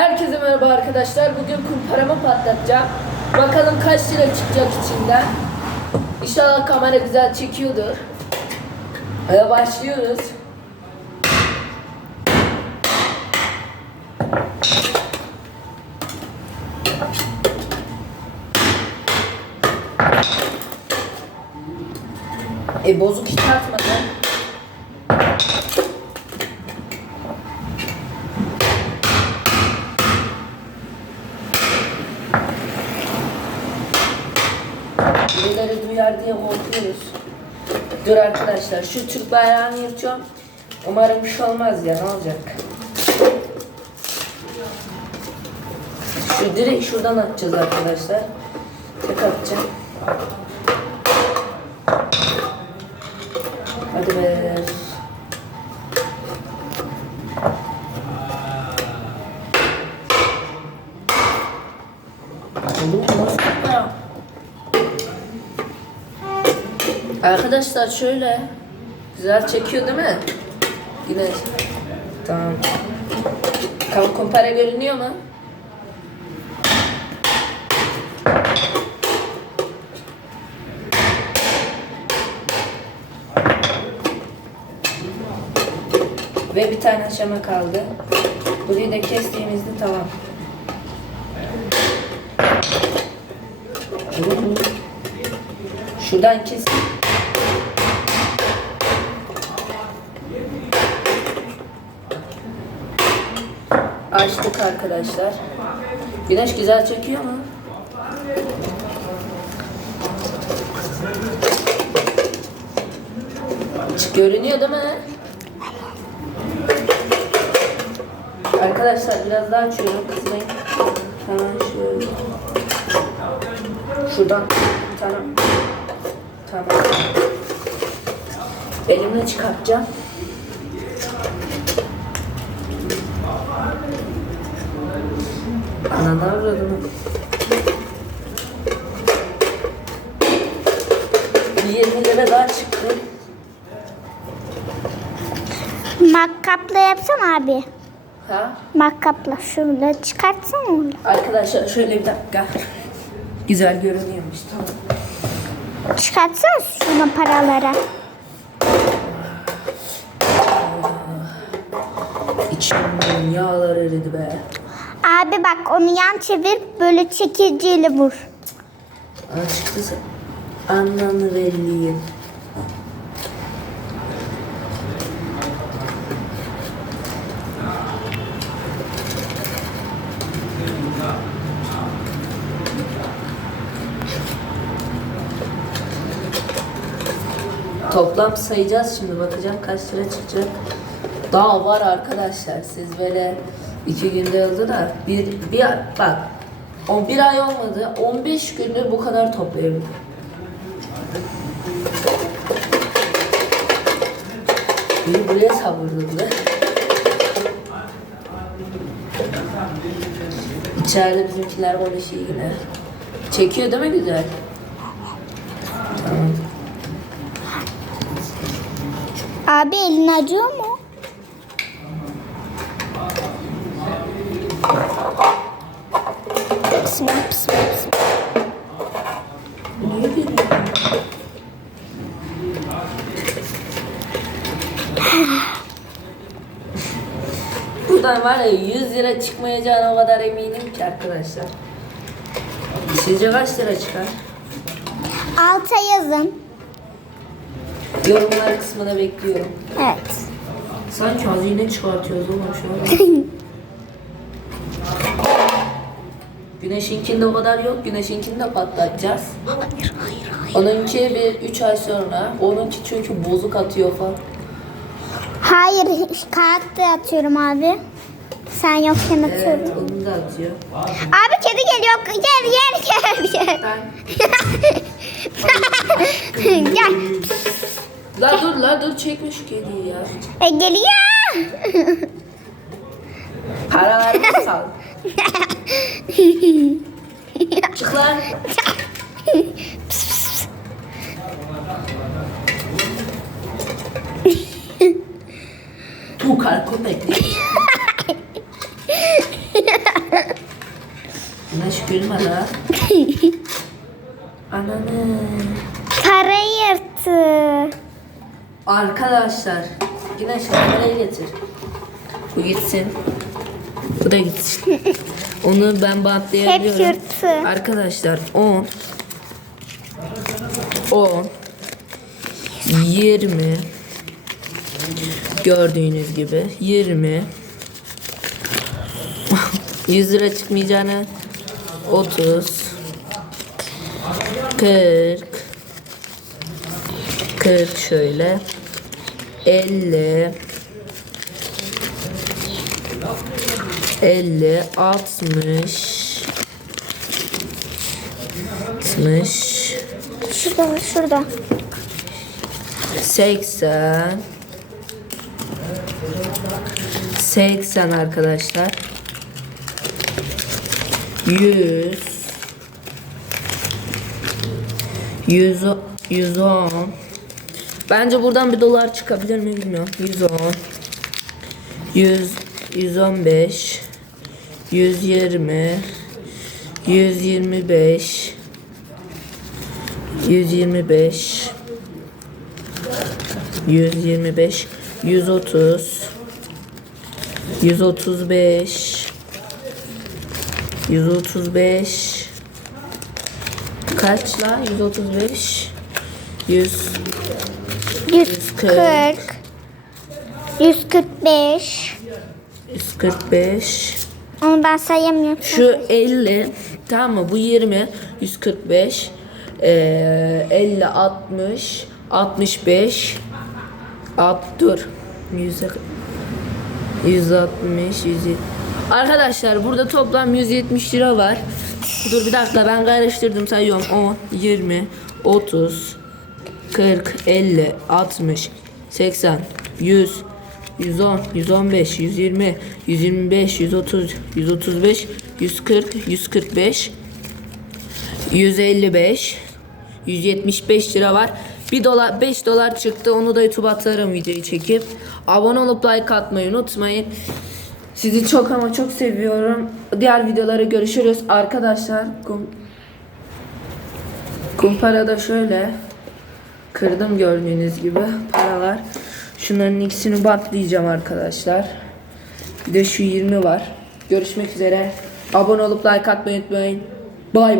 Herkese merhaba arkadaşlar. Bugün kumparamı patlatacağım. Bakalım kaç lira çıkacak içinden. İnşallah kamera güzel çekiyordur. Hadi başlıyoruz. E bozuk hiç atmadı. Birileri duyar diye korkuyoruz. Dur arkadaşlar şu Türk bayrağını yırtıyorum. Umarım bir şey olmaz ya ne olacak? Şu direkt şuradan atacağız arkadaşlar. Tek atacağım. Arkadaşlar şöyle güzel çekiyor değil mi? Yine tamam. Tam kumpara görünüyor mu? Ve bir tane aşama kaldı. Burayı da kestiğimizde tamam. Şuradan kes. Açtık arkadaşlar. Güneş güzel çekiyor mu? Görünüyor değil mi? Arkadaşlar biraz daha açıyorum kızmayın. Hemen şöyle. Şuradan bir tane. Tamam. Elimle çıkartacağım. Ananı avradını. Bir 20 lira daha çıktı. Makkapla yapsana abi. Ha? Makkapla şöyle çıkartsana onu. Arkadaşlar şöyle bir dakika. Güzel görünüyormuş tamam. Çıkartsana şuna paraları. İçimden yağlar eridi be. Abi bak onu yan çevir böyle çekiciyle vur. Açıkçası anlamı vereyim. Toplam sayacağız şimdi bakacağım kaç lira çıkacak. Daha var arkadaşlar siz böyle iki günde oldu da bir, bir bak o bir ay olmadı 15 günde bu kadar toplayabildim. Biri buraya savuruldu. İçeride bizimkiler konuşuyor yine. Çekiyor değil mi güzel? Tamam. Abi elin acıyor mu? Buradan var ya 100 lira çıkmayacağına o kadar eminim ki arkadaşlar. Sizce kaç lira çıkar? Alta yazın. Yorumlar kısmına bekliyorum. Evet. Sanki hazine çıkartıyoruz oğlum şu an. Güneşinkinde o kadar yok. Güneşinkini de patlatacağız. Hayır, hayır, hayır. Onunki bir 3 ay sonra. Onunki çünkü bozuk atıyor falan. Hayır, kağıt da atıyorum abi. Sen yokken Evet atıyorum. onu da atıyor. Abi kedi geliyor. Gel, gel, gel, gel. Gel. La dur la dur çekme şu kediyi ya. E, geliyor. Paralarını sal. Çık lan. Bu kar köpek değil. Güneş gülme la. Ananı. Para yırttı. Arkadaşlar Güneş kamerayı getir. Bu gitsin. Bu da gitsin. Onu ben bantlayabiliyorum. Hep yırttı. Arkadaşlar 10 10 20 Gördüğünüz gibi 20 100 lira çıkmayacağını 30 40 40 şöyle. 50 50 60 60 Şurada şurada. 80 80 arkadaşlar. 100 100 110 Bence buradan bir dolar çıkabilir mi bilmiyorum. 110 100 115 120 125 125 125 130 135 135 Kaç la 135 100 140. 145. 145 Onu ben sayamıyorum. Şu 50 tamam mı? Bu 20 145 eee 50 60 65 at dur 100 160 170 Arkadaşlar burada toplam 170 lira var. Dur bir dakika ben karıştırdım sayıyorum 10 20 30 40 50 60 80 100 110 115 120 125 130 135 140 145 155 175 lira var. 1 dolar 5 dolar çıktı. Onu da YouTube atarım videoyu çekip. Abone olup like atmayı unutmayın. Sizi çok ama çok seviyorum. Diğer videolara görüşürüz arkadaşlar. Kum Kumparada şöyle kırdım gördüğünüz gibi paralar. Şunların ikisini bantlayacağım arkadaşlar. Bir de şu 20 var. Görüşmek üzere. Abone olup like atmayı unutmayın. Bye.